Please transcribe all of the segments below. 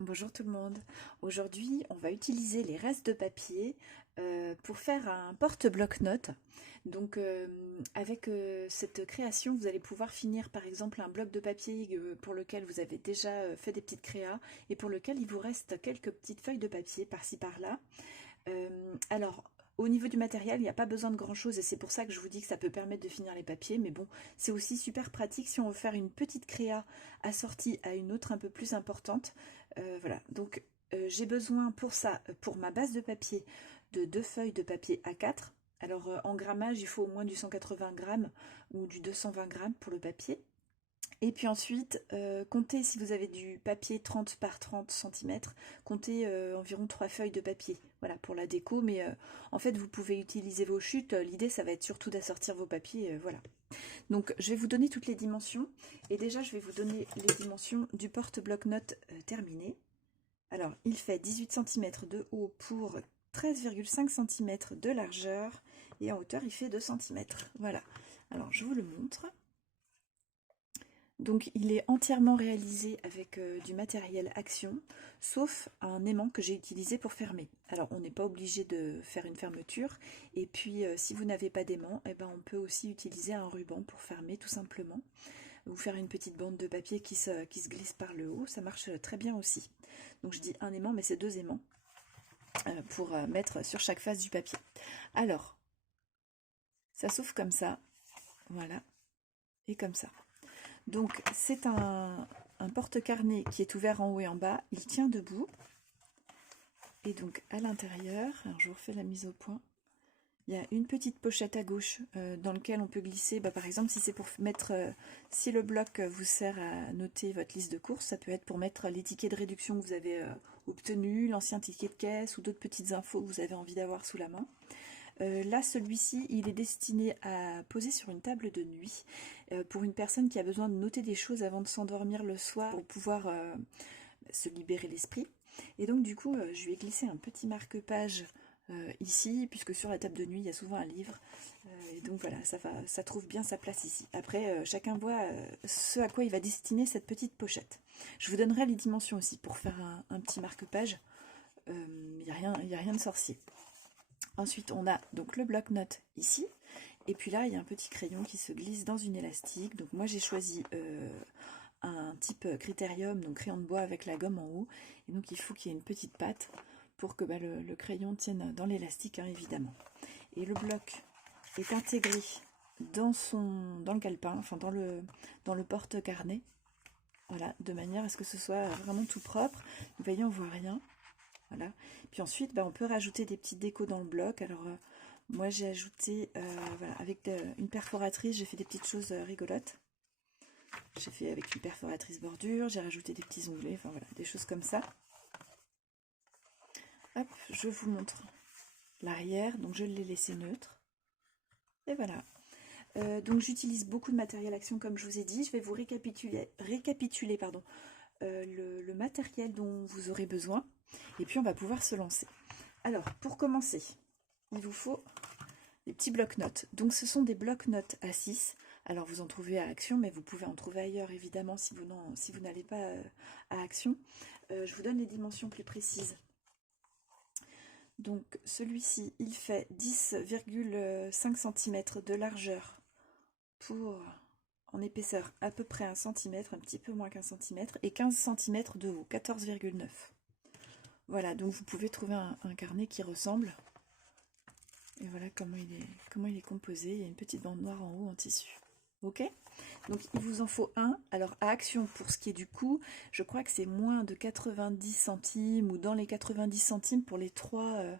Bonjour tout le monde. Aujourd'hui, on va utiliser les restes de papier pour faire un porte-bloc-notes. Donc, avec cette création, vous allez pouvoir finir par exemple un bloc de papier pour lequel vous avez déjà fait des petites créas et pour lequel il vous reste quelques petites feuilles de papier par-ci par-là. Alors, au niveau du matériel, il n'y a pas besoin de grand-chose et c'est pour ça que je vous dis que ça peut permettre de finir les papiers. Mais bon, c'est aussi super pratique si on veut faire une petite créa assortie à une autre un peu plus importante. Voilà, donc j'ai besoin pour ça, pour ma base de papier, de 2 feuilles de papier A4. Alors en grammage, il faut au moins du 180 grammes ou du 220 grammes pour le papier. Et puis ensuite, comptez si vous avez du papier 30 par 30 cm, comptez environ 3 feuilles de papier. Voilà, pour la déco, mais en fait, vous pouvez utiliser vos chutes. L'idée, ça va être surtout d'assortir vos papiers, voilà. Donc, je vais vous donner toutes les dimensions. Et déjà, je vais vous donner les dimensions du porte-bloc-notes terminé. Alors, il fait 18 cm de haut pour 13,5 cm de largeur. Et en hauteur, il fait 2 cm. Voilà. Alors, je vous le montre. Donc il est entièrement réalisé avec du matériel Action, sauf un aimant que j'ai utilisé pour fermer. Alors on n'est pas obligé de faire une fermeture, et puis si vous n'avez pas d'aimant, eh ben, on peut aussi utiliser un ruban pour fermer tout simplement, ou faire une petite bande de papier qui se glisse par le haut, ça marche très bien aussi. Donc je dis un aimant, mais c'est 2 aimants pour mettre sur chaque face du papier. Alors, ça s'ouvre comme ça, voilà, et comme ça. Donc c'est un porte-carnet qui est ouvert en haut et en bas, il tient debout. Et donc à l'intérieur, alors je vous refais la mise au point, il y a une petite pochette à gauche dans laquelle on peut glisser, par exemple si c'est pour mettre, si le bloc vous sert à noter votre liste de courses, ça peut être pour mettre les tickets de réduction que vous avez obtenus, l'ancien ticket de caisse ou d'autres petites infos que vous avez envie d'avoir sous la main. Là, celui-ci, il est destiné à poser sur une table de nuit pour une personne qui a besoin de noter des choses avant de s'endormir le soir pour pouvoir se libérer l'esprit. Et donc, du coup, je lui ai glissé un petit marque-page ici, puisque sur la table de nuit, il y a souvent un livre. Et donc, voilà, ça trouve bien sa place ici. Après, chacun voit ce à quoi il va destiner cette petite pochette. Je vous donnerai les dimensions aussi pour faire un petit marque-page. Il n'y a rien de sorcier. Ensuite, on a donc le bloc-notes ici. Et puis là, il y a un petit crayon qui se glisse dans une élastique. Donc moi, j'ai choisi un type Critérium, donc crayon de bois avec la gomme en haut. Et donc, il faut qu'il y ait une petite patte pour que le crayon tienne dans l'élastique, hein, évidemment. Et le bloc est intégré dans le calepin, enfin dans le porte-carnet. Voilà, de manière à ce que ce soit vraiment tout propre. Vous voyez, on voit rien. Voilà. Puis ensuite, on peut rajouter des petites décos dans le bloc. Alors, moi, j'ai ajouté, voilà, avec une perforatrice, j'ai fait des petites choses rigolotes. J'ai fait avec une perforatrice bordure, j'ai rajouté des petits onglets, enfin voilà, des choses comme ça. Hop, je vous montre l'arrière, donc je l'ai laissé neutre. Et voilà. Donc j'utilise beaucoup de matériel Action, comme je vous ai dit. Je vais vous récapituler pardon, le matériel dont vous aurez besoin. Et puis on va pouvoir se lancer. Alors, pour commencer, il vous faut des petits blocs-notes. Donc ce sont des blocs-notes A6. Alors vous en trouvez à Action, mais vous pouvez en trouver ailleurs évidemment si vous n'allez pas à Action. Je vous donne les dimensions plus précises. Donc celui-ci, il fait 10,5 cm de largeur pour, en épaisseur, à peu près 1 cm, un petit peu moins qu'un centimètre, et 15 cm de haut, 14,9. Voilà, donc vous pouvez trouver un carnet qui ressemble. Et voilà comment il est composé. Il y a une petite bande noire en haut en tissu. Ok? Donc il vous en faut un. Alors à Action, pour ce qui est du coût, je crois que c'est moins de 90 centimes ou dans les 90 centimes pour les trois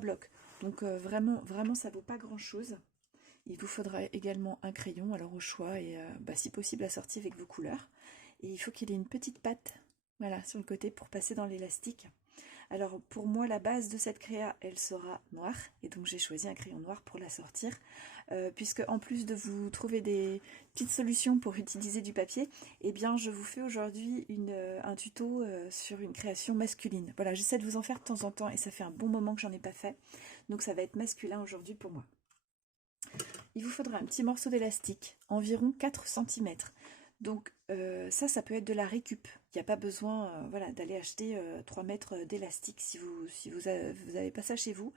blocs. Donc vraiment, ça vaut pas grand chose. Il vous faudra également un crayon, alors au choix, et si possible assorti avec vos couleurs. Et il faut qu'il ait une petite patte, voilà, sur le côté pour passer dans l'élastique. Alors pour moi, la base de cette créa, elle sera noire, et donc j'ai choisi un crayon noir pour la sortir, puisque en plus de vous trouver des petites solutions pour utiliser du papier, eh bien je vous fais aujourd'hui un tuto sur une création masculine. Voilà, j'essaie de vous en faire de temps en temps, et ça fait un bon moment que j'en ai pas fait, donc ça va être masculin aujourd'hui pour moi. Il vous faudra un petit morceau d'élastique, environ 4 cm. Donc ça peut être de la récup. Il n'y a pas besoin voilà, d'aller acheter 3 mètres d'élastique si vous avez pas ça chez vous.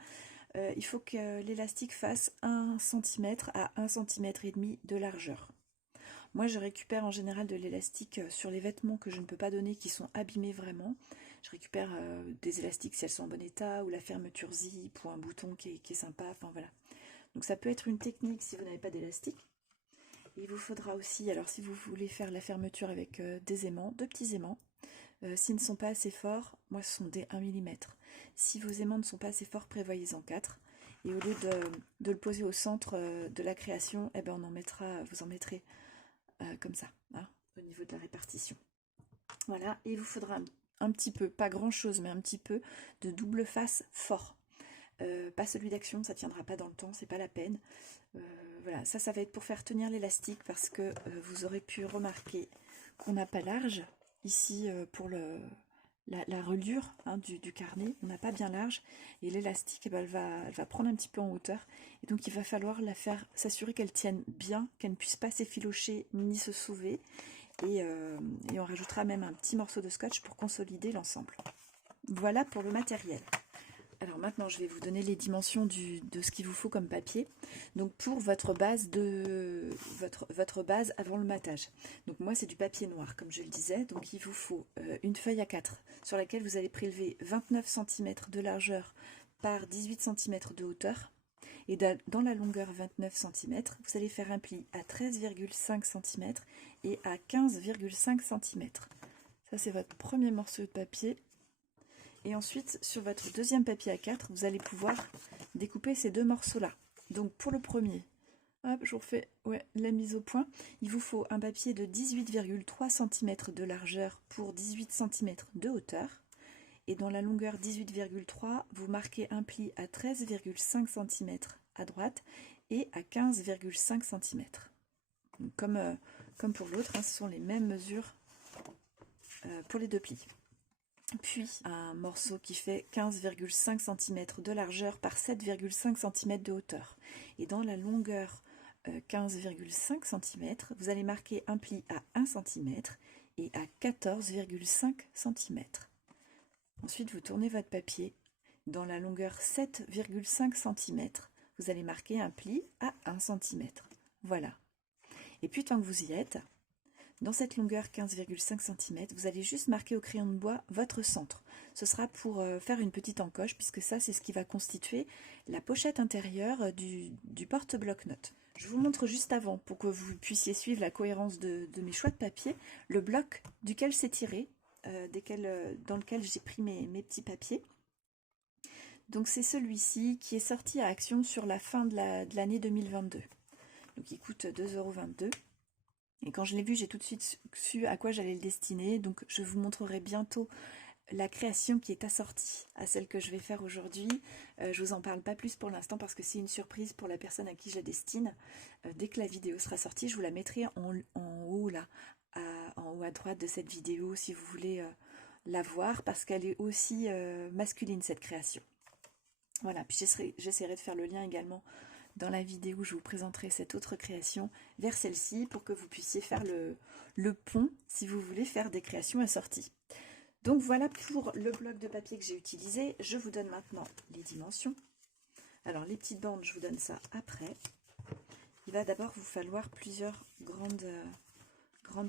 Il faut que l'élastique fasse 1 cm à 1,5 cm de largeur. Moi, je récupère en général de l'élastique sur les vêtements que je ne peux pas donner, qui sont abîmés vraiment. Je récupère des élastiques si elles sont en bon état, ou la fermeture zip, ou un bouton qui est sympa, enfin voilà. Donc ça peut être une technique si vous n'avez pas d'élastique. Il vous faudra aussi, alors si vous voulez faire la fermeture avec des aimants, 2 petits aimants. S'ils ne sont pas assez forts, moi ce sont des 1 mm. Si vos aimants ne sont pas assez forts, prévoyez-en 4. Et au lieu de le poser au centre de la création, eh ben vous en mettrez comme ça, hein, au niveau de la répartition. Voilà, et il vous faudra un petit peu, pas grand chose, mais un petit peu de double face fort. Pas celui d'action, ça tiendra pas dans le temps, c'est pas la peine. Voilà, ça va être pour faire tenir l'élastique, parce que vous aurez pu remarquer qu'on n'a pas large ici pour la reliure hein, du carnet, on n'a pas bien large, et l'élastique elle va prendre un petit peu en hauteur, et donc il va falloir s'assurer qu'elle tienne bien, qu'elle ne puisse pas s'effilocher ni se sauver, et on rajoutera même un petit morceau de scotch pour consolider l'ensemble. Voilà pour le matériel. Alors maintenant, je vais vous donner les dimensions de ce qu'il vous faut comme papier. Donc pour votre base avant le matage. Donc moi, c'est du papier noir, comme je le disais. Donc il vous faut une feuille A4 sur laquelle vous allez prélever 29 cm de largeur par 18 cm de hauteur. Et dans la longueur 29 cm, vous allez faire un pli à 13,5 cm et à 15,5 cm. Ça, c'est votre premier morceau de papier. Et ensuite, sur votre deuxième papier A4, vous allez pouvoir découper ces 2 morceaux-là. Donc pour le premier, hop, je vous refais la mise au point. Il vous faut un papier de 18,3 cm de largeur pour 18 cm de hauteur. Et dans la longueur 18,3, vous marquez un pli à 13,5 cm à droite et à 15,5 cm. Donc comme pour l'autre, hein, ce sont les mêmes mesures pour les 2 plis. Puis un morceau qui fait 15,5 cm de largeur par 7,5 cm de hauteur. Et dans la longueur 15,5 cm, vous allez marquer un pli à 1 cm et à 14,5 cm. Ensuite, vous tournez votre papier. Dans la longueur 7,5 cm, vous allez marquer un pli à 1 cm. Voilà. Et puis, tant que vous y êtes, dans cette longueur 15,5 cm, vous allez juste marquer au crayon de bois votre centre. Ce sera pour faire une petite encoche, puisque ça, c'est ce qui va constituer la pochette intérieure du porte-bloc-notes. Je vous montre juste avant, pour que vous puissiez suivre la cohérence de mes choix de papier, le bloc duquel c'est tiré, dans lequel j'ai pris mes petits papiers. Donc c'est celui-ci qui est sorti à Action sur la fin de l'année 2022. Donc il coûte 2,22 €. Et quand je l'ai vu, j'ai tout de suite su à quoi j'allais le destiner. Donc je vous montrerai bientôt la création qui est assortie à celle que je vais faire aujourd'hui. Je vous en parle pas plus pour l'instant parce que c'est une surprise pour la personne à qui je la destine. Dès que la vidéo sera sortie, je vous la mettrai en haut là, en haut à droite de cette vidéo si vous voulez la voir, parce qu'elle est aussi masculine cette création. Voilà, puis j'essaierai de faire le lien également dans la vidéo où je vous présenterai cette autre création vers celle-ci pour que vous puissiez faire le pont si vous voulez faire des créations assorties. Donc voilà pour le bloc de papier que j'ai utilisé. Je vous donne maintenant les dimensions. Alors les petites bandes, je vous donne ça après. Il va d'abord vous falloir plusieurs grandes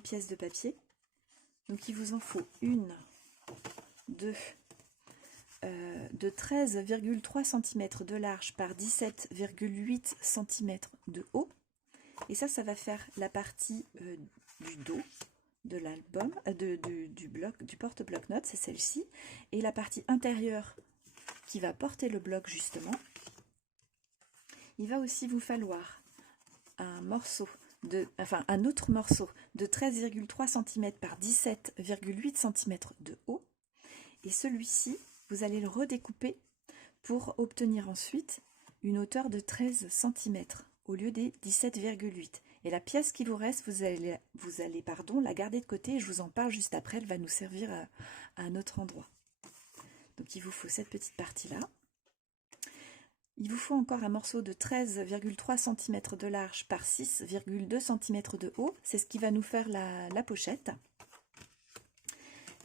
pièces de papier. Donc il vous en faut une, deux, de 13,3 cm de large par 17,8 cm de haut. Et ça va faire la partie du dos de l'album, du porte-bloc-notes, c'est celle-ci. Et la partie intérieure qui va porter le bloc justement. Il va aussi vous falloir un autre morceau de 13,3 cm par 17,8 cm de haut. Et celui-ci, vous allez le redécouper pour obtenir ensuite une hauteur de 13 cm au lieu des 17,8. Et la pièce qui vous reste, vous allez la garder de côté, et je vous en parle juste après, elle va nous servir à un autre endroit. Donc il vous faut cette petite partie-là. Il vous faut encore un morceau de 13,3 cm de large par 6,2 cm de haut. C'est ce qui va nous faire la pochette.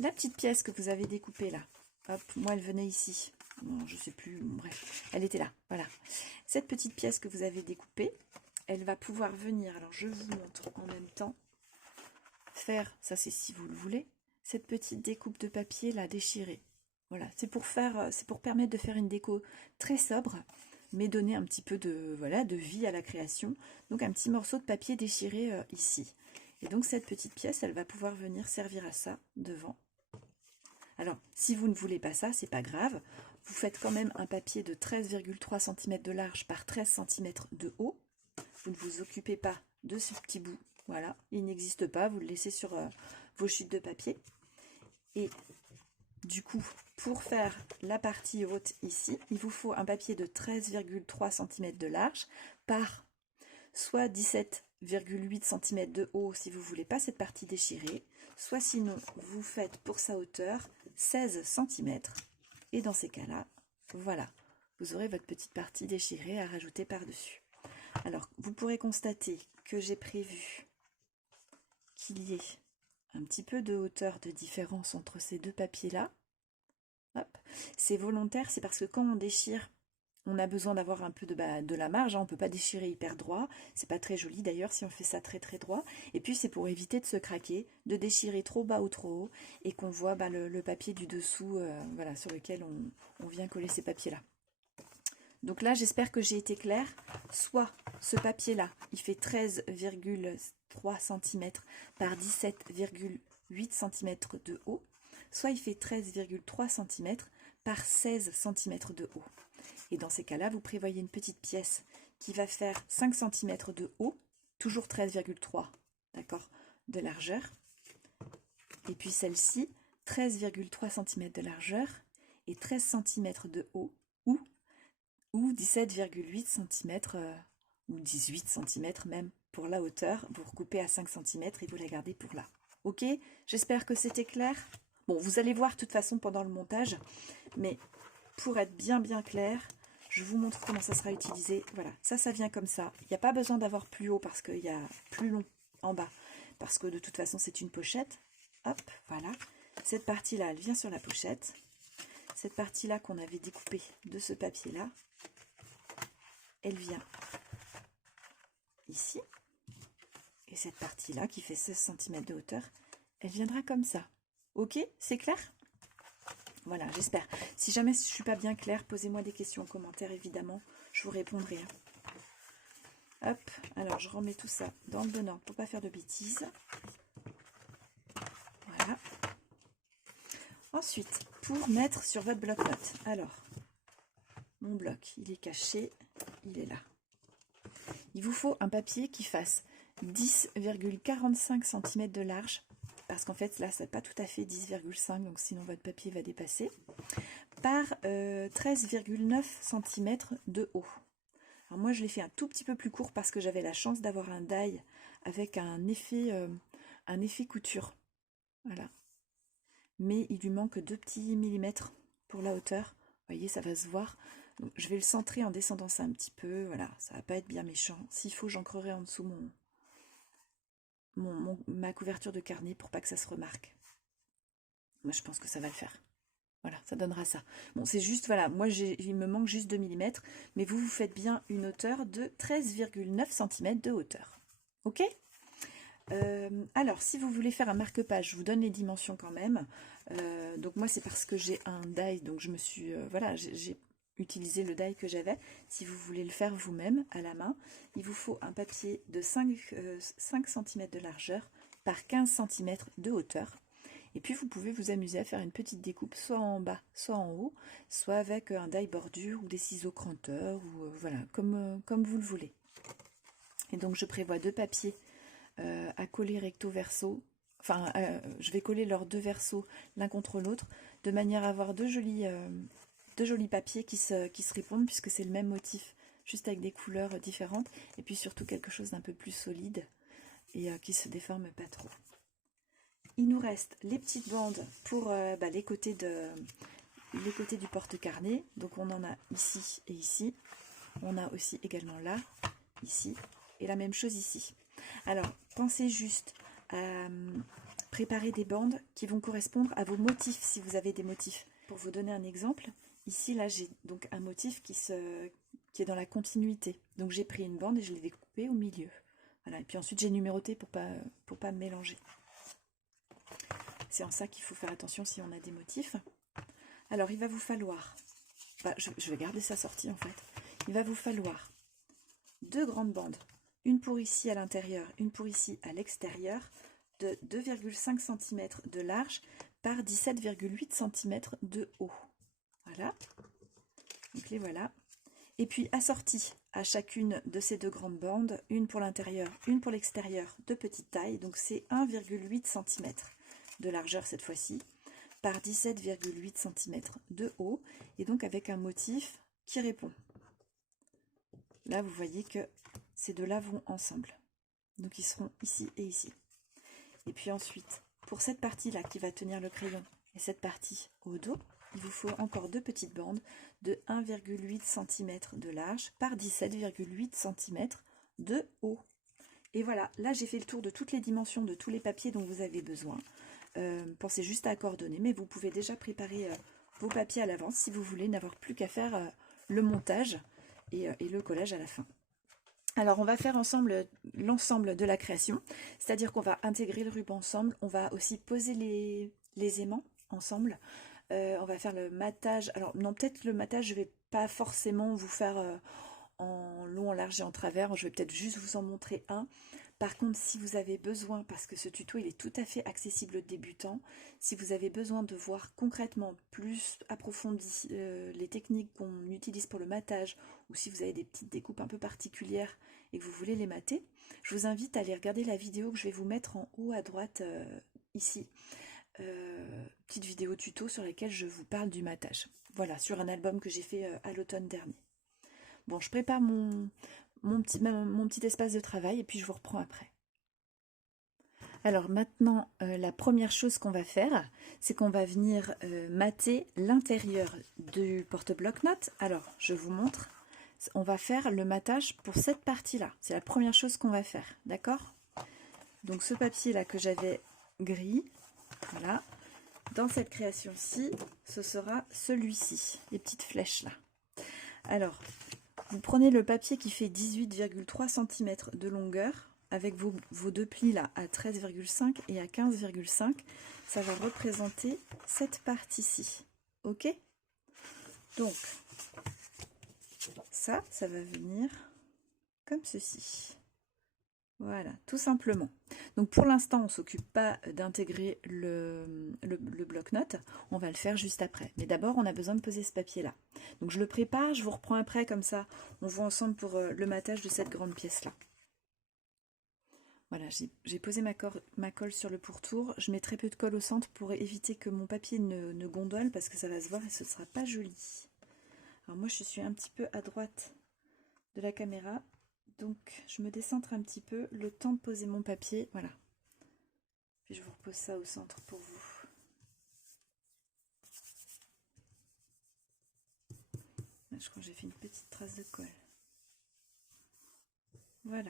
La petite pièce que vous avez découpée là, hop, moi elle venait ici. Non, je sais plus, bref, elle était là, voilà. Cette petite pièce que vous avez découpée, elle va pouvoir venir, alors je vous montre en même temps, faire, ça c'est si vous le voulez, cette petite découpe de papier là déchirée. Voilà, c'est pour permettre de faire une déco très sobre, mais donner un petit peu de, voilà, de vie à la création. Donc un petit morceau de papier déchiré ici. Et donc cette petite pièce, elle va pouvoir venir servir à ça devant. Alors, si vous ne voulez pas ça, c'est pas grave. Vous faites quand même un papier de 13,3 cm de large par 13 cm de haut. Vous ne vous occupez pas de ce petit bout. Voilà, il n'existe pas. Vous le laissez sur vos chutes de papier. Et du coup, pour faire la partie haute ici, il vous faut un papier de 13,3 cm de large par soit 17,8 cm de haut si vous ne voulez pas cette partie déchirée, soit sinon vous faites pour sa hauteur 16 cm. Et dans ces cas-là, voilà, vous aurez votre petite partie déchirée à rajouter par-dessus. Alors, vous pourrez constater que j'ai prévu qu'il y ait un petit peu de hauteur de différence entre ces deux papiers-là. C'est volontaire, c'est parce que quand on déchire, on a besoin d'avoir un peu de la marge, hein. On ne peut pas déchirer hyper droit, c'est pas très joli d'ailleurs si on fait ça très très droit. Et puis c'est pour éviter de se craquer, de déchirer trop bas ou trop haut, et qu'on voit le papier du dessous, voilà, sur lequel on vient coller ces papiers-là. Donc là, j'espère que j'ai été claire. Soit ce papier-là, il fait 13,3 cm par 17,8 cm de haut, soit il fait 13,3 cm par 16 cm de haut. Et dans ces cas-là, vous prévoyez une petite pièce qui va faire 5 cm de haut, toujours 13,3, d'accord, de largeur. Et puis celle-ci, 13,3 cm de largeur et 13 cm de haut, ou 17,8 cm ou 18 cm même pour la hauteur. Vous recoupez à 5 cm et vous la gardez pour là. Ok, j'espère que c'était clair. Bon, vous allez voir de toute façon pendant le montage, mais pour être bien clair, je vous montre comment ça sera utilisé. Voilà, ça vient comme ça. Il n'y a pas besoin d'avoir plus haut parce qu'il y a plus long en bas, parce que de toute façon c'est une pochette. Hop, voilà. Cette partie-là, elle vient sur la pochette. Cette partie-là qu'on avait découpée de ce papier-là, elle vient ici. Et cette partie-là, qui fait 16 cm de hauteur, elle viendra comme ça. Ok, c'est clair? Voilà, j'espère. Si jamais je ne suis pas bien claire, posez-moi des questions en commentaire, évidemment. Je vous répondrai. Hop, alors je remets tout ça dans le bon ordre pour ne pas faire de bêtises. Voilà. Ensuite, pour mettre sur votre bloc-notes. Alors, mon bloc, il est caché, il est là. Il vous faut un papier qui fasse 10,45 cm de large, parce qu'en fait, là, c'est pas tout à fait 10,5, donc sinon votre papier va dépasser, par 13,9 cm de haut. Alors moi, je l'ai fait un tout petit peu plus court parce que j'avais la chance d'avoir un die avec un effet couture. Voilà. Mais il lui manque 2 petits millimètres pour la hauteur. Vous voyez, ça va se voir. Donc, je vais le centrer en descendant ça un petit peu. Voilà, ça va pas être bien méchant. S'il faut, j'ancrerai en dessous ma couverture de carnet pour pas que ça se remarque. Moi, je pense que ça va le faire. Voilà, ça donnera ça. Bon, c'est juste, voilà, moi, il me manque juste 2 mm, mais vous faites bien une hauteur de 13,9 cm de hauteur. Ok ? Alors, si vous voulez faire un marque-page, je vous donne les dimensions quand même. Donc moi, c'est parce que j'ai un die, donc je me suis, voilà, j'ai utilisé le die que j'avais. Si vous voulez le faire vous-même à la main, il vous faut un papier de 5 cm de largeur par 15 cm de hauteur. Et puis vous pouvez vous amuser à faire une petite découpe soit en bas, soit en haut, soit avec un die bordure ou des ciseaux cranteurs, ou voilà, comme vous le voulez. Et donc je prévois 2 papiers à coller recto verso. Enfin, je vais coller leurs 2 versos l'un contre l'autre, de manière à avoir deux jolis papiers qui se répondent, puisque c'est le même motif, juste avec des couleurs différentes, et puis surtout quelque chose d'un peu plus solide et qui se déforme pas trop. Il nous reste les petites bandes pour les côtés du porte-carnet. Donc on en a ici et ici. On a aussi également là, ici, et la même chose ici. Alors, pensez juste à préparer des bandes qui vont correspondre à vos motifs, si vous avez des motifs. Pour vous donner un exemple, ici, là, j'ai donc un motif qui est dans la continuité. Donc j'ai pris une bande et je l'ai découpée au milieu. Voilà. Et puis ensuite, j'ai numéroté pour pas me mélanger. C'est en ça qu'il faut faire attention si on a des motifs. Alors, il va vous falloir... je vais garder sa sortie, en fait. Il va vous falloir 2 grandes bandes. Une pour ici à l'intérieur, une pour ici à l'extérieur, de 2,5 cm de large par 17,8 cm de haut. Voilà. Donc les voilà. Et puis assorties à chacune de ces 2 grandes bandes, une pour l'intérieur, une pour l'extérieur, de petite taille. Donc c'est 1,8 cm de largeur cette fois-ci, par 17,8 cm de haut. Et donc avec un motif qui répond. Là, vous voyez que ces deux-là vont ensemble. Donc, ils seront ici et ici. Et puis ensuite, pour cette partie-là qui va tenir le crayon et cette partie au dos, il vous faut encore 2 petites bandes de 1,8 cm de large par 17,8 cm de haut. Et voilà, là, j'ai fait le tour de toutes les dimensions de tous les papiers dont vous avez besoin. Pensez juste à coordonner, mais vous pouvez déjà préparer vos papiers à l'avance si vous voulez n'avoir plus qu'à faire le montage et le collage à la fin. Alors, on va faire ensemble l'ensemble de la création, c'est-à-dire qu'on va intégrer le ruban ensemble, on va aussi poser les aimants ensemble, on va faire le matage. Alors, non, peut-être le matage, je ne vais pas forcément vous faire en long, en large et en travers, je vais peut-être juste vous en montrer un. Par contre, si vous avez besoin, parce que ce tuto il est tout à fait accessible aux débutants, si vous avez besoin de voir concrètement plus approfondi les techniques qu'on utilise pour le matage, ou si vous avez des petites découpes un peu particulières et que vous voulez les mater, je vous invite à aller regarder la vidéo que je vais vous mettre en haut à droite ici. Petite vidéo tuto sur laquelle je vous parle du matage. Voilà, sur un album que j'ai fait à l'automne dernier. Bon, je prépare mon petit espace de travail et puis je vous reprends après. Alors maintenant, la première chose qu'on va faire, c'est qu'on va venir mater l'intérieur du porte-bloc-notes. Alors, je vous montre. On va faire le matage pour cette partie-là. C'est la première chose qu'on va faire, d'accord? Donc ce papier-là que j'avais gris, voilà. Dans cette création-ci, ce sera celui-ci, les petites flèches-là. Alors, vous prenez le papier qui fait 18,3 cm de longueur avec vos 2 plis là à 13,5 et à 15,5. Ça va représenter cette partie-ci. Ok? Donc, ça va venir comme ceci. Voilà, tout simplement. Donc pour l'instant, on ne s'occupe pas d'intégrer le bloc-notes. On va le faire juste après. Mais d'abord, on a besoin de poser ce papier-là. Donc je le prépare, je vous reprends après, comme ça, on voit ensemble pour le matage de cette grande pièce-là. Voilà, j'ai posé ma colle sur le pourtour. Je mets très peu de colle au centre pour éviter que mon papier ne gondole, parce que ça va se voir et ce ne sera pas joli. Alors moi, je suis un petit peu à droite de la caméra. Donc, je me décentre un petit peu, le temps de poser mon papier, voilà. Puis je vous repose ça au centre pour vous. Là, je crois que j'ai fait une petite trace de colle. Voilà.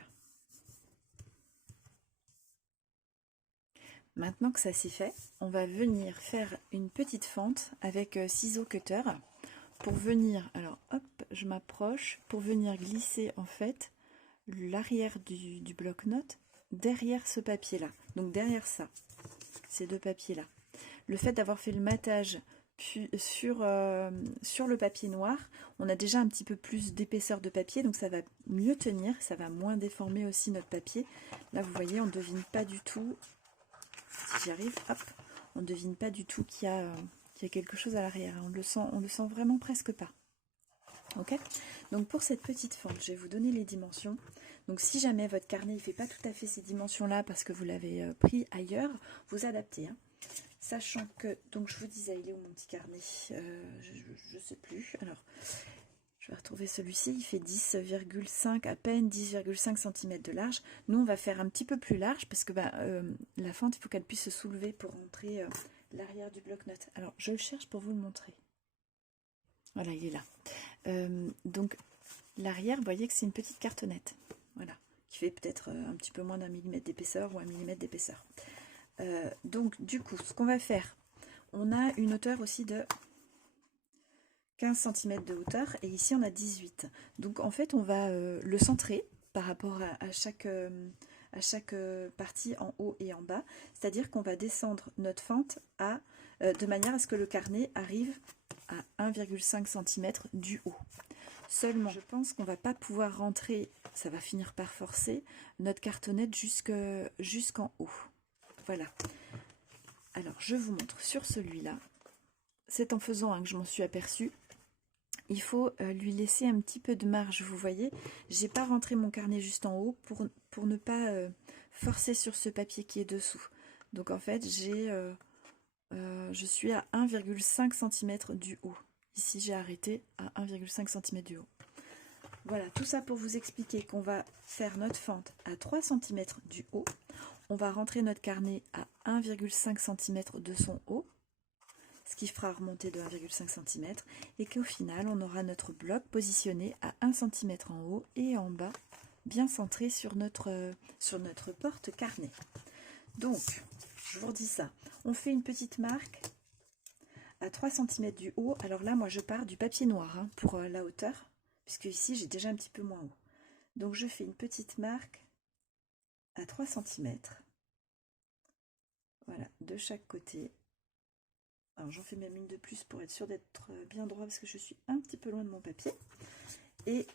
Maintenant que ça c'est fait, on va venir faire une petite fente avec ciseau cutter pour venir, alors hop, je m'approche, pour venir glisser en fait l'arrière du bloc-notes derrière ce papier-là. Donc derrière ça, ces 2 papiers-là. Le fait d'avoir fait le matage sur le papier noir, on a déjà un petit peu plus d'épaisseur de papier, donc ça va mieux tenir, ça va moins déformer aussi notre papier. Là, vous voyez, on ne devine pas du tout, si j'y arrive, hop, on ne devine pas du tout qu'il y a quelque chose à l'arrière. On le sent vraiment presque pas. Ok, donc pour cette petite fente, je vais vous donner les dimensions. Donc si jamais votre carnet ne fait pas tout à fait ces dimensions-là parce que vous l'avez pris ailleurs, vous adaptez. Hein. Sachant que, donc je vous disais, il est où mon petit carnet? Je ne sais plus. Alors, je vais retrouver celui-ci. Il fait 10,5 à peine 10,5 cm de large. Nous, on va faire un petit peu plus large parce que la fente, il faut qu'elle puisse se soulever pour rentrer l'arrière du bloc-notes. Alors, je le cherche pour vous le montrer. Voilà, il est là. Donc, l'arrière, vous voyez que c'est une petite cartonnette. Voilà, qui fait peut-être un petit peu moins d'1 millimètre d'épaisseur ou 1 millimètre d'épaisseur. Donc du coup, ce qu'on va faire, on a une hauteur aussi de 15 cm de hauteur et ici on a 18. Donc en fait on va le centrer par rapport à chaque partie en haut et en bas. C'est-à-dire qu'on va descendre notre fente de manière à ce que le carnet arrive à 1,5 cm du haut. Seulement, je pense qu'on va pas pouvoir rentrer, ça va finir par forcer, notre cartonnette jusqu'en haut. Voilà. Alors, je vous montre sur celui-là. C'est en faisant que je m'en suis aperçue. Il faut lui laisser un petit peu de marge, vous voyez. J'ai pas rentré mon carnet juste en haut pour ne pas forcer sur ce papier qui est dessous. Donc en fait, je suis à 1,5 cm du haut. Ici, j'ai arrêté à 1,5 cm du haut. Voilà, tout ça pour vous expliquer qu'on va faire notre fente à 3 cm du haut. On va rentrer notre carnet à 1,5 cm de son haut, ce qui fera remonter de 1,5 cm, et qu'au final, on aura notre bloc positionné à 1 cm en haut et en bas, bien centré sur notre porte-carnet. Donc, je vous redis ça. On fait une petite marque à 3 cm du haut. Alors là, moi, je pars du papier noir hein, pour la hauteur, puisque ici, j'ai déjà un petit peu moins haut. Donc, je fais une petite marque à 3 cm. Voilà, de chaque côté. Alors, j'en fais même une de plus pour être sûr d'être bien droit, parce que je suis un petit peu loin de mon papier. Et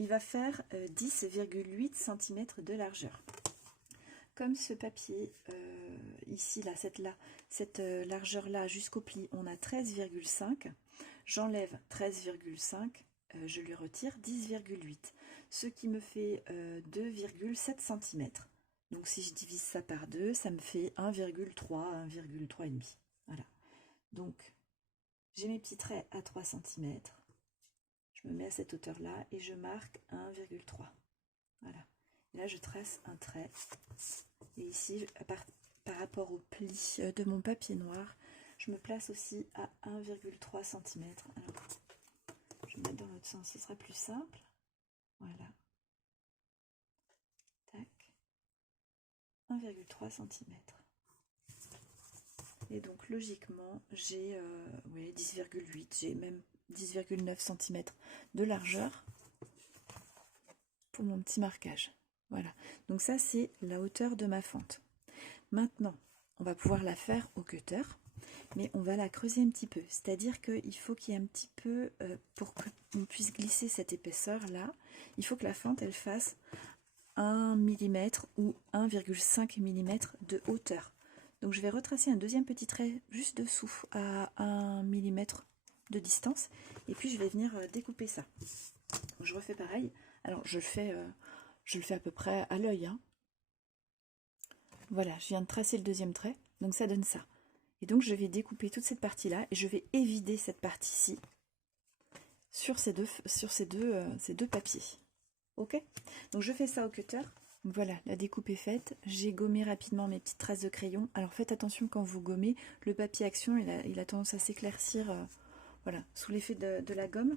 il va faire 10,8 cm de largeur. Comme ce papier, ici, là, cette largeur-là jusqu'au pli, on a 13,5. J'enlève 13,5, je lui retire 10,8. Ce qui me fait 2,7 cm. Donc si je divise ça par 2, ça me fait 1,3, 1,3,5. Voilà. Donc, j'ai mes petits traits à 3 cm. Je me mets à cette hauteur-là et je marque 1,3. Voilà. Et là, je trace un trait. Et ici, par rapport au pli de mon papier noir, je me place aussi à 1,3 cm. Alors, je vais mettre dans l'autre sens, ce sera plus simple. Voilà. Tac. 1,3 cm. Et donc, logiquement, j'ai 10,8, j'ai même 10,9 cm de largeur pour mon petit marquage. Voilà, donc ça c'est la hauteur de ma fente. Maintenant, on va pouvoir la faire au cutter, mais on va la creuser un petit peu. C'est-à-dire qu'il faut qu'il y ait un petit peu, pour qu'on puisse glisser cette épaisseur là, il faut que la fente elle fasse 1 mm ou 1,5 mm de hauteur. Donc je vais retracer un deuxième petit trait juste dessous à 1 mm de distance, et puis je vais venir découper ça. Je refais pareil. Alors je le fais à peu près à l'œil. Hein. Voilà, je viens de tracer le deuxième trait, donc ça donne ça. Et donc je vais découper toute cette partie-là et je vais évider cette partie-ci sur ces deux papiers. Ok? Donc je fais ça au cutter. Voilà, la découpe est faite. J'ai gommé rapidement mes petites traces de crayon. Alors faites attention quand vous gommez, le papier action, il a tendance à s'éclaircir voilà, sous l'effet de la gomme.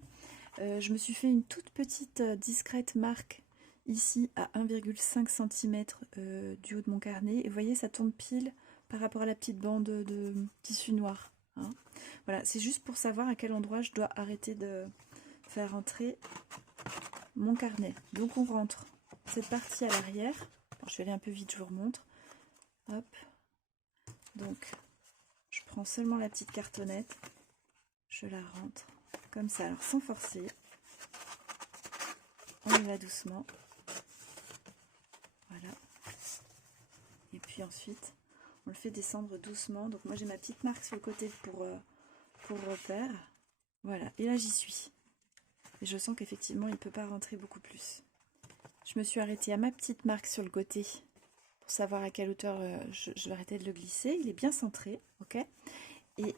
Je me suis fait une toute petite discrète marque ici à 1,5 cm du haut de mon carnet. Et vous voyez, ça tombe pile par rapport à la petite bande de tissu noir. Hein. Voilà, c'est juste pour savoir à quel endroit je dois arrêter de faire entrer mon carnet. Donc on rentre cette partie à l'arrière. Je vais aller un peu vite, je vous remontre. Hop. Donc, je prends seulement la petite cartonnette. Je la rentre comme ça, alors sans forcer. On y va doucement. Voilà. Et puis ensuite, on le fait descendre doucement. Donc moi j'ai ma petite marque sur le côté pour repère. Voilà, et là j'y suis. Et je sens qu'effectivement il ne peut pas rentrer beaucoup plus. Je me suis arrêtée à ma petite marque sur le côté pour savoir à quelle hauteur je vais arrêter de le glisser. Il est bien centré, ok. Et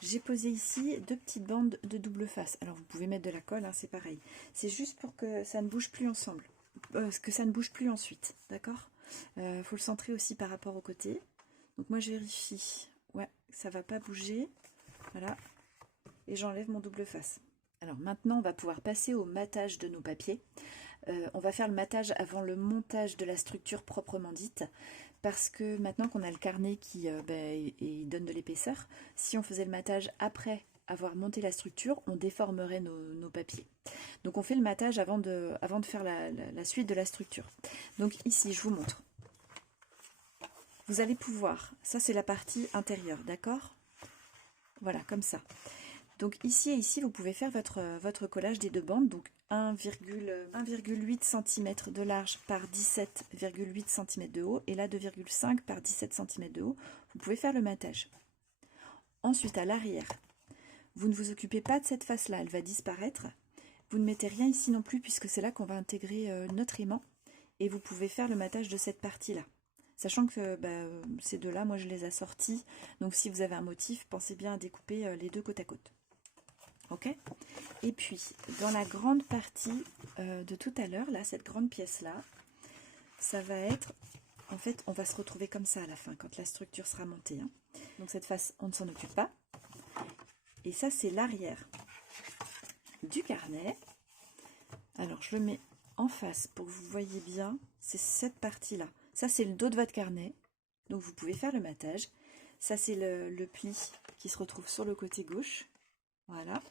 j'ai posé ici deux petites bandes de double face. Alors vous pouvez mettre de la colle, hein, c'est pareil. C'est juste pour que ça ne bouge plus ensemble, que ça ne bouge plus ensuite, d'accord. Faut le centrer aussi par rapport au côté. Donc moi je vérifie, ouais, ça va pas bouger, voilà. Et j'enlève mon double face. Alors maintenant on va pouvoir passer au matage de nos papiers. On va faire le matage avant le montage de la structure proprement dite. parce que maintenant qu'on a le carnet qui il donne de l'épaisseur, si on faisait le matage après avoir monté la structure, on déformerait nos papiers. Donc on fait le matage avant de faire la suite de la structure. Donc ici, je vous montre. Vous allez pouvoir, ça c'est la partie intérieure, d'accord? Voilà, comme ça. Donc ici et ici, vous pouvez faire votre collage des deux bandes, donc 1,8 cm de large par 17,8 cm de haut, et là 2,5 par 17 cm de haut. Vous pouvez faire le matage. Ensuite, à l'arrière, vous ne vous occupez pas de cette face-là, elle va disparaître. Vous ne mettez rien ici non plus, puisque c'est là qu'on va intégrer notre aimant, et vous pouvez faire le matage de cette partie-là. Sachant que ces deux-là, moi je les assortis, donc si vous avez un motif, pensez bien à découper les deux côte à côte. Ok? Et puis, dans la grande partie de tout à l'heure, là, cette grande pièce-là, ça va être, en fait, on va se retrouver comme ça à la fin, quand la structure sera montée. Hein. Donc cette face, on ne s'en occupe pas. Et ça, c'est l'arrière du carnet. Alors, je le mets en face pour que vous voyez bien, c'est cette partie-là. Ça, c'est le dos de votre carnet, donc vous pouvez faire le matage. Ça, c'est le pli qui se retrouve sur le côté gauche. Voilà.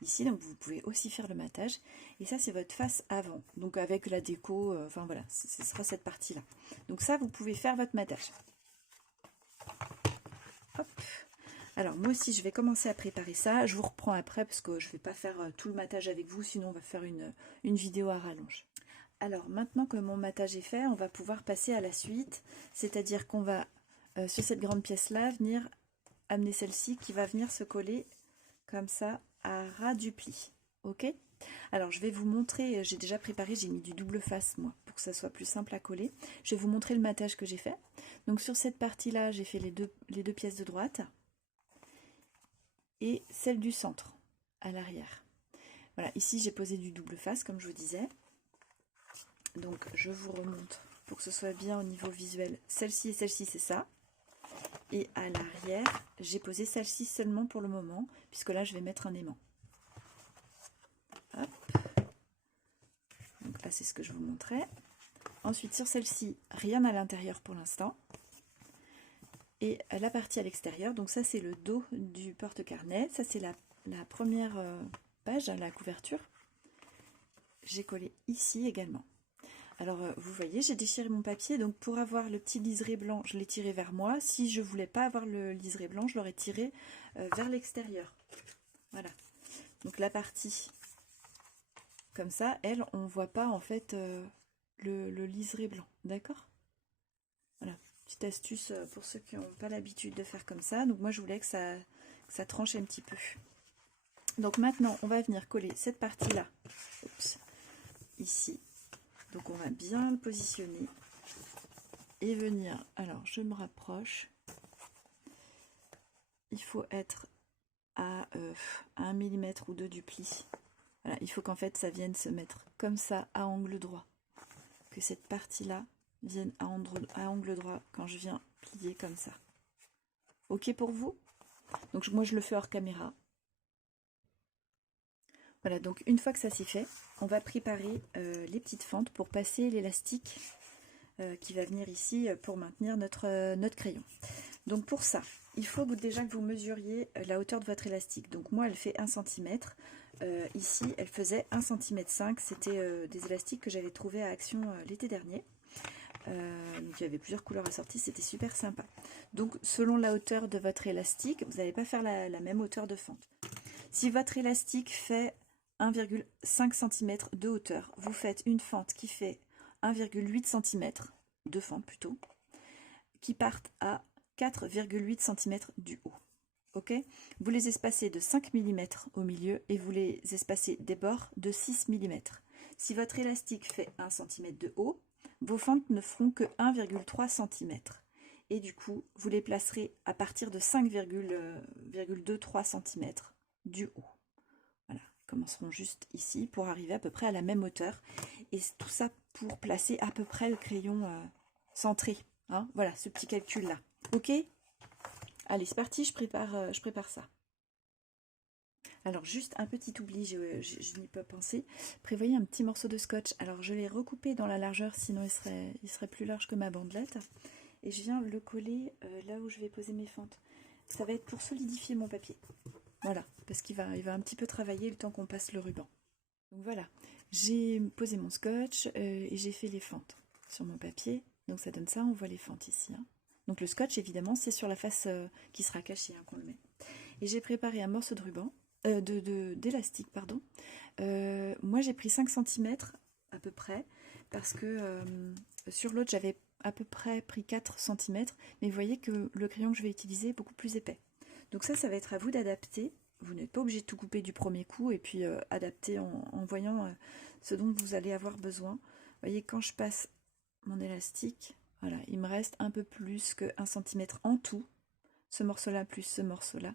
Ici, donc vous pouvez aussi faire le matage. Et ça, c'est votre face avant. Donc avec la déco, enfin voilà, ce sera cette partie-là. Donc ça, vous pouvez faire votre matage. Hop. Alors moi aussi, je vais commencer à préparer ça. Je vous reprends après parce que je ne vais pas faire tout le matage avec vous, sinon on va faire une vidéo à rallonge. Alors maintenant que mon matage est fait, on va pouvoir passer à la suite. C'est-à-dire qu'on va, sur cette grande pièce-là, venir amener celle-ci qui va venir se coller comme ça à ras du pli. Ok? Alors je vais vous montrer, j'ai déjà préparé, j'ai mis du double face moi pour que ça soit plus simple à coller. Je vais vous montrer le matage que j'ai fait. Donc sur cette partie-là, j'ai fait les deux pièces de droite et celle du centre à l'arrière. Voilà, ici j'ai posé du double face comme je vous disais. Donc je vous remonte pour que ce soit bien au niveau visuel. Celle-ci et celle-ci, c'est ça. Et à l'arrière, j'ai posé celle-ci seulement pour le moment, puisque là, je vais mettre un aimant. Hop. Donc là, c'est ce que je vous montrais. Ensuite, sur celle-ci, rien à l'intérieur pour l'instant. Et la partie à l'extérieur, donc ça, c'est le dos du porte-carnet. Ça, c'est la première page, la couverture. J'ai collé ici également. Alors, vous voyez, j'ai déchiré mon papier, donc pour avoir le petit liseré blanc, je l'ai tiré vers moi. Si je ne voulais pas avoir le liseré blanc, je l'aurais tiré vers l'extérieur. Voilà. Donc la partie comme ça, elle, on ne voit pas en fait le liseré blanc. D'accord? Voilà. Petite astuce pour ceux qui n'ont pas l'habitude de faire comme ça. Donc moi, je voulais que ça tranche un petit peu. Donc maintenant, on va venir coller cette partie-là. Ici. Donc on va bien le positionner et venir, alors je me rapproche, il faut être à 1 mm ou 2 du pli. Voilà, il faut qu'en fait ça vienne se mettre comme ça à angle droit, que cette partie-là vienne à angle droit quand je viens plier comme ça. Ok pour vous? Donc moi je le fais hors caméra. Voilà, donc une fois que ça c'est fait, on va préparer les petites fentes pour passer l'élastique qui va venir ici pour maintenir notre crayon. Donc pour ça, il faut déjà que vous mesuriez la hauteur de votre élastique. Donc moi, elle fait 1 cm. Ici, elle faisait 1,5 cm. C'était des élastiques que j'avais trouvés à Action l'été dernier. Donc il y avait plusieurs couleurs assorties, c'était super sympa. Donc selon la hauteur de votre élastique, vous n'allez pas faire la même hauteur de fente. Si votre élastique fait 1,5 cm de hauteur, vous faites une fente qui fait 1,8 cm de fente plutôt, qui partent à 4,8 cm du haut. Ok? Vous les espacez de 5 mm au milieu et vous les espacez des bords de 6 mm. Si votre élastique fait 1 cm de haut, vos fentes ne feront que 1,3 cm. Et du coup, vous les placerez à partir de 5,23 cm du haut. Voilà, ils commenceront juste ici pour arriver à peu près à la même hauteur. Et tout ça pour placer à peu près le crayon centré. Hein, voilà, ce petit calcul-là. Ok? Allez, c'est parti, je prépare ça. Alors, juste un petit oubli, je n'y peux pas penser. Prévoyez un petit morceau de scotch. Alors, je l'ai recoupé dans la largeur, sinon il serait plus large que ma bandelette. et je viens le coller là où je vais poser mes fentes. Ça va être pour solidifier mon papier. Voilà, parce qu'il va, il va un petit peu travailler le temps qu'on passe le ruban. Donc voilà, j'ai posé mon scotch et j'ai fait les fentes sur mon papier. Donc ça donne ça, on voit les fentes ici. Hein. Donc le scotch, évidemment, c'est sur la face qui sera cachée hein, qu'on le met. Et j'ai préparé un morceau de ruban, d'élastique, pardon. Moi, j'ai pris 5 cm à peu près, parce que sur l'autre, j'avais à peu près pris 4 cm, mais vous voyez que le crayon que je vais utiliser est beaucoup plus épais. Donc ça va être à vous d'adapter. Vous n'êtes pas obligé de tout couper du premier coup, et puis adapter en voyant ce dont vous allez avoir besoin. Vous voyez, quand je passe mon élastique, voilà, il me reste un peu plus que 1 cm en tout, ce morceau-là plus ce morceau-là,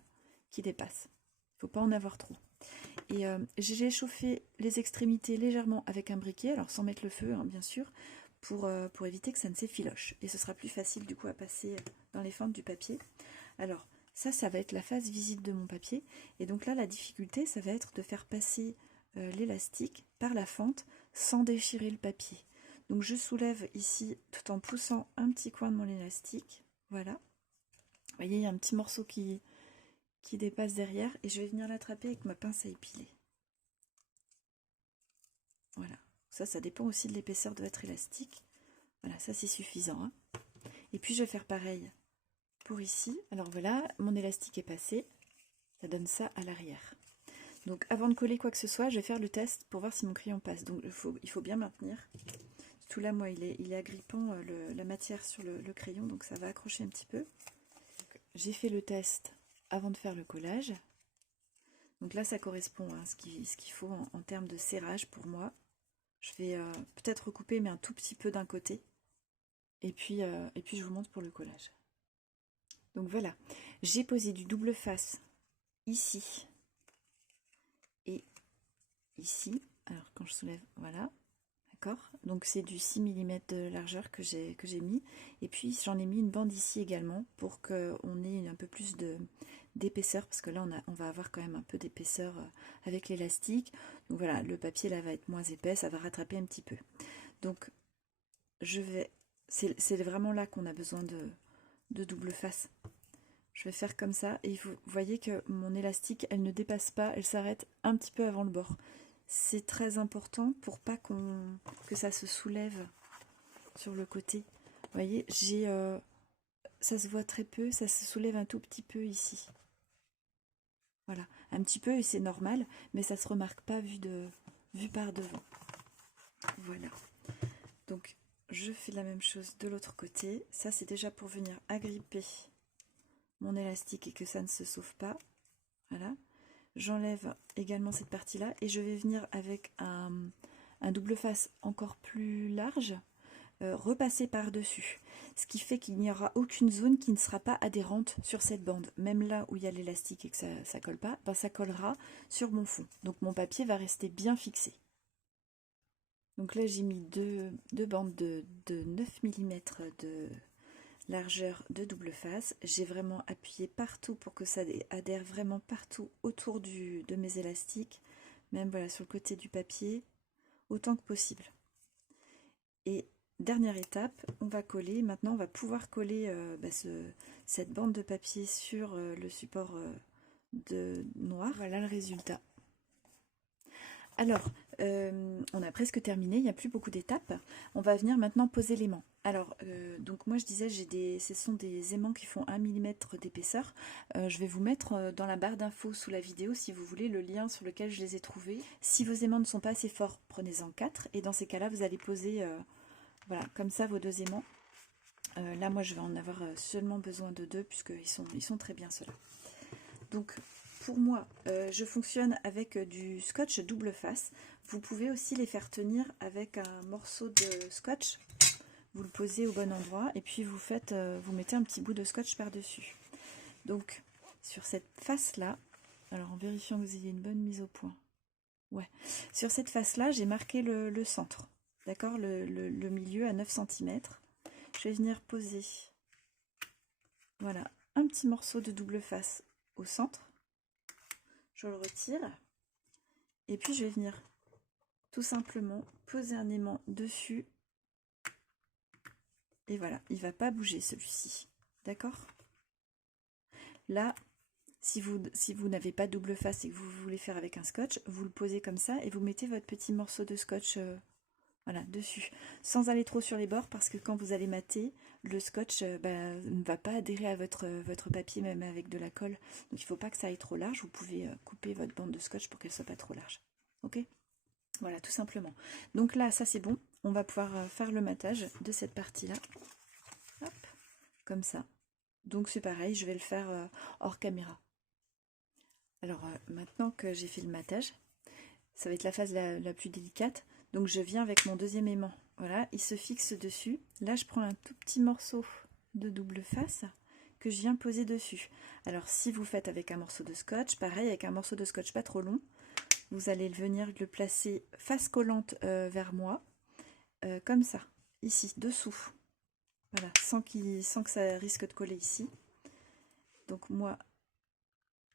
qui dépasse. Il ne faut pas en avoir trop. Et j'ai chauffé les extrémités légèrement avec un briquet, alors sans mettre le feu, hein, bien sûr, pour éviter que ça ne s'effiloche. Et ce sera plus facile du coup à passer dans les fentes du papier. Alors, ça va être la phase visite de mon papier. Et donc là, la difficulté, ça va être de faire passer l'élastique par la fente sans déchirer le papier. Donc je soulève ici tout en poussant un petit coin de mon élastique. Voilà. Vous voyez, il y a un petit morceau qui dépasse derrière et je vais venir l'attraper avec ma pince à épiler. Voilà. Ça dépend aussi de l'épaisseur de votre élastique. Voilà, ça c'est suffisant. Hein. Et puis je vais faire pareil pour ici. Alors voilà, mon élastique est passé. Ça donne ça à l'arrière. Donc avant de coller quoi que ce soit, je vais faire le test pour voir si mon crayon passe. Donc il faut bien maintenir. Tout là, moi, il est agrippant la matière sur le crayon, donc ça va accrocher un petit peu. J'ai fait le test avant de faire le collage. Donc là, ça correspond à ce qu'il faut en termes de serrage pour moi. Je vais peut-être recouper, mais un tout petit peu d'un côté. Et puis je vous montre pour le collage. Donc voilà, j'ai posé du double face ici et ici. Alors quand je soulève, voilà. D'accord, donc c'est du 6 mm de largeur que j'ai mis. Et puis j'en ai mis une bande ici également pour qu'on ait un peu plus d'épaisseur, parce que là on va avoir quand même un peu d'épaisseur avec l'élastique. Donc voilà, le papier là va être moins épais, ça va rattraper un petit peu. Donc c'est vraiment là qu'on a besoin de double face. Je vais faire comme ça et vous voyez que mon élastique, elle ne dépasse pas, elle s'arrête un petit peu avant le bord. C'est très important pour pas que ça se soulève sur le côté. Vous voyez, ça se voit très peu, ça se soulève un tout petit peu ici. Voilà, un petit peu et c'est normal, mais ça se remarque pas vu par devant. Voilà. Donc je fais la même chose de l'autre côté. Ça c'est déjà pour venir agripper mon élastique et que ça ne se sauve pas. Voilà. J'enlève également cette partie-là et je vais venir avec un double face encore plus large, repasser par-dessus. Ce qui fait qu'il n'y aura aucune zone qui ne sera pas adhérente sur cette bande. Même là où il y a l'élastique et que ça ne colle pas, ben ça collera sur mon fond. Donc mon papier va rester bien fixé. Donc là j'ai mis deux bandes de 9 mm de largeur de double face. J'ai vraiment appuyé partout pour que ça adhère vraiment partout autour de mes élastiques, même voilà sur le côté du papier, autant que possible. Et dernière étape, on va coller. Maintenant, on va pouvoir coller cette bande de papier sur le support de noir. Voilà le résultat. Alors, on a presque terminé, il n'y a plus beaucoup d'étapes. On va venir maintenant poser l'aimant. Alors, donc moi je disais, ce sont des aimants qui font 1 mm d'épaisseur. Je vais vous mettre dans la barre d'infos sous la vidéo, si vous voulez, le lien sur lequel je les ai trouvés. Si vos aimants ne sont pas assez forts, prenez-en 4. Et dans ces cas-là, vous allez poser, voilà, comme ça, vos 2 aimants. Là, moi, je vais en avoir seulement besoin de 2, puisqu'ils sont très bien ceux-là. Donc, pour moi, je fonctionne avec du scotch double face. Vous pouvez aussi les faire tenir avec un morceau de scotch. Vous le posez au bon endroit et puis vous mettez un petit bout de scotch par-dessus. Donc, sur cette face-là, alors en vérifiant que vous ayez une bonne mise au point. Ouais, sur cette face-là, j'ai marqué le centre. D'accord, le milieu à 9 cm. Je vais venir poser, voilà, un petit morceau de double face au centre. Je le retire et puis je vais venir tout simplement poser un aimant dessus Et voilà, il va pas bouger celui-ci. D'accord? Là, si vous n'avez pas double face et que vous voulez faire avec un scotch, vous le posez comme ça et vous mettez votre petit morceau de scotch voilà, dessus. Sans aller trop sur les bords parce que quand vous allez mater, le scotch ne va pas adhérer à votre papier même avec de la colle. Donc il ne faut pas que ça aille trop large. Vous pouvez couper votre bande de scotch pour qu'elle ne soit pas trop large. Ok? Voilà, tout simplement. Donc là, ça c'est bon. On va pouvoir faire le matage de cette partie-là. Hop, comme ça. Donc c'est pareil, je vais le faire hors caméra. Alors maintenant que j'ai fait le matage, ça va être la phase la plus délicate. Donc je viens avec mon deuxième aimant. Voilà, il se fixe dessus. Là, je prends un tout petit morceau de double face que je viens poser dessus. Alors si vous faites avec un morceau de scotch, pareil, avec un morceau de scotch pas trop long, vous allez venir le placer face collante vers moi, comme ça, ici, dessous. Voilà, sans que ça risque de coller ici. Donc moi,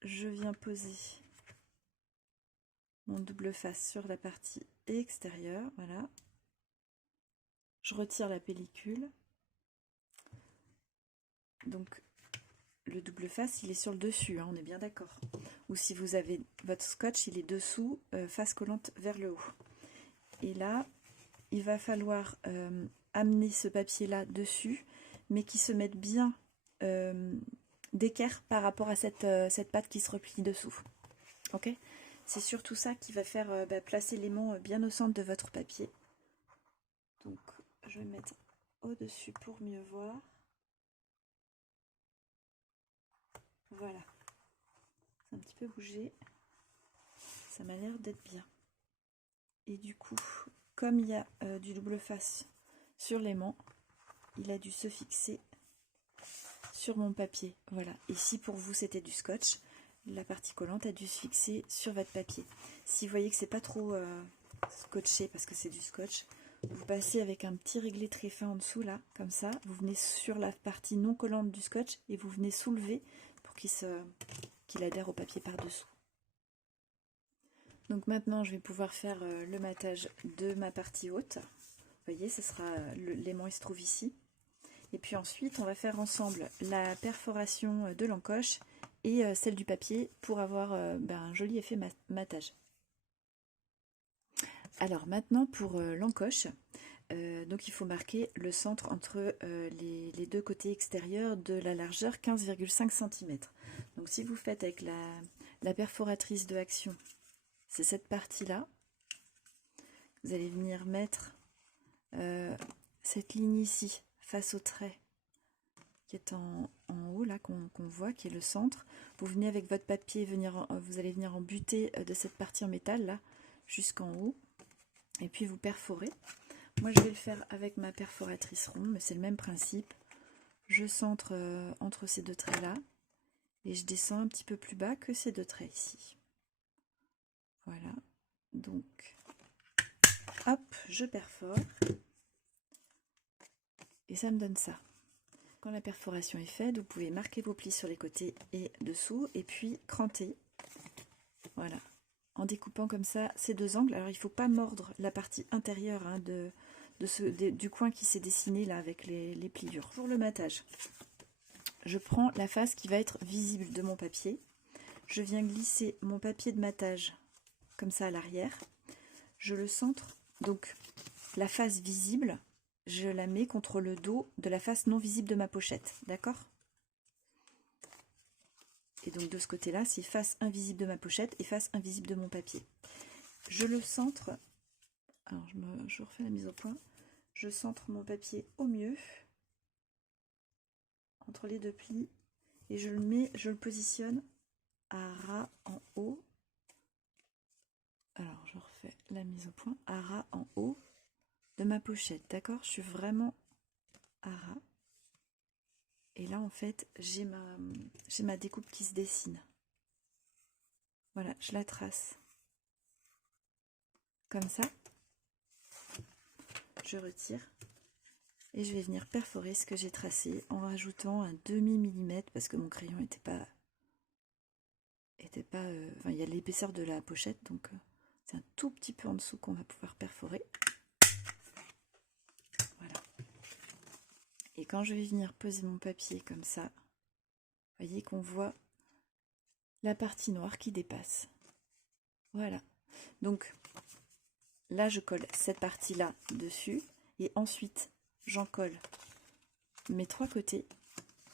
je viens poser mon double face sur la partie extérieure, voilà. Je retire la pellicule. Donc le double face, il est sur le dessus, hein, on est bien d'accord. Ou si vous avez votre scotch, il est dessous, face collante vers le haut. Et là, il va falloir amener ce papier-là dessus, mais qui se mette bien d'équerre par rapport à cette patte qui se replie dessous. Ok? C'est surtout ça qui va faire placer l'aimant bien au centre de votre papier. Donc, je vais mettre au-dessus pour mieux voir. Voilà. C'est un petit peu bougé. Ça m'a l'air d'être bien. Et du coup, comme il y a du double face sur l'aimant, il a dû se fixer sur mon papier. Voilà. Et si pour vous c'était du scotch, la partie collante a dû se fixer sur votre papier. Si vous voyez que c'est pas trop scotché parce que c'est du scotch, vous passez avec un petit réglé très fin en dessous là, comme ça. Vous venez sur la partie non collante du scotch et vous venez soulever pour qu'il adhère au papier par-dessous. Donc maintenant, je vais pouvoir faire le matage de ma partie haute. Vous voyez, ce sera l'aimant, il se trouve ici. Et puis ensuite, on va faire ensemble la perforation de l'encoche et celle du papier pour avoir un joli effet matage. Alors maintenant, pour l'encoche, donc il faut marquer le centre entre les deux côtés extérieurs de la largeur 15,5 cm. Donc si vous faites avec la perforatrice de Action, c'est cette partie-là. Vous allez venir mettre cette ligne ici, face au trait, qui est en haut, là, qu'on voit, qui est le centre. Vous venez avec votre papier, vous allez venir en buter de cette partie en métal, là, jusqu'en haut. Et puis vous perforez. Moi, je vais le faire avec ma perforatrice ronde, mais c'est le même principe. Je centre entre ces deux traits-là. Et je descends un petit peu plus bas que ces deux traits ici. Voilà. Donc, hop, je perfore. Et ça me donne ça. Quand la perforation est faite, vous pouvez marquer vos plis sur les côtés et dessous, et puis cranter. Voilà. En découpant comme ça ces deux angles. Alors, il ne faut pas mordre la partie intérieure hein, du coin qui s'est dessiné là avec les pliures. Pour le matage, je prends la face qui va être visible de mon papier. Je viens glisser mon papier de matage comme ça à l'arrière. Je le centre. Donc, la face visible, je la mets contre le dos de la face non visible de ma pochette. D'accord? Et donc, de ce côté-là, c'est face invisible de ma pochette et face invisible de mon papier. Je le centre. Alors, je refais la mise au point. Je centre mon papier au mieux entre les deux plis et je le positionne à ras en haut. Alors, je refais la mise au point à ras en haut de ma pochette. D'accord? Je suis vraiment à ras. Et là, en fait, j'ai ma découpe qui se dessine. Voilà, je la trace. Comme ça. Je retire. Et je vais venir perforer ce que j'ai tracé en rajoutant un demi-millimètre parce que mon crayon était pas enfin, il y a l'épaisseur de la pochette, donc c'est un tout petit peu en dessous qu'on va pouvoir perforer. Voilà. Et quand je vais venir poser mon papier comme ça, vous voyez qu'on voit la partie noire qui dépasse. Voilà. Donc là, je colle cette partie-là dessus. Et ensuite, j'en colle mes 3 côtés.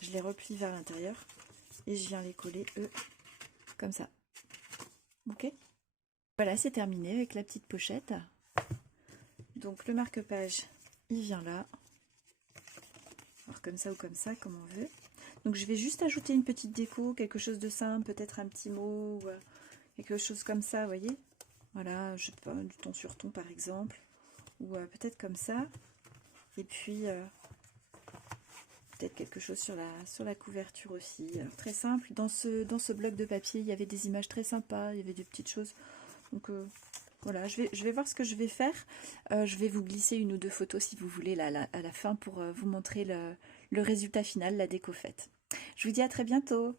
Je les replie vers l'intérieur. Et je viens les coller, eux, comme ça. Ok? Voilà, c'est terminé avec la petite pochette. Donc le marque-page, il vient là. Alors comme ça ou comme ça, comme on veut. Donc je vais juste ajouter une petite déco, quelque chose de simple, peut-être un petit mot, ou quelque chose comme ça, vous voyez. Voilà, je sais pas, du ton sur ton par exemple. Ou peut-être comme ça. Et puis peut-être quelque chose sur la couverture aussi. Alors, très simple. Dans ce bloc de papier, il y avait des images très sympas, il y avait des petites choses. Donc voilà, je vais voir ce que je vais faire. Je vais vous glisser 1 ou 2 photos si vous voulez là, à la fin pour vous montrer le résultat final, la déco faite. Je vous dis à très bientôt.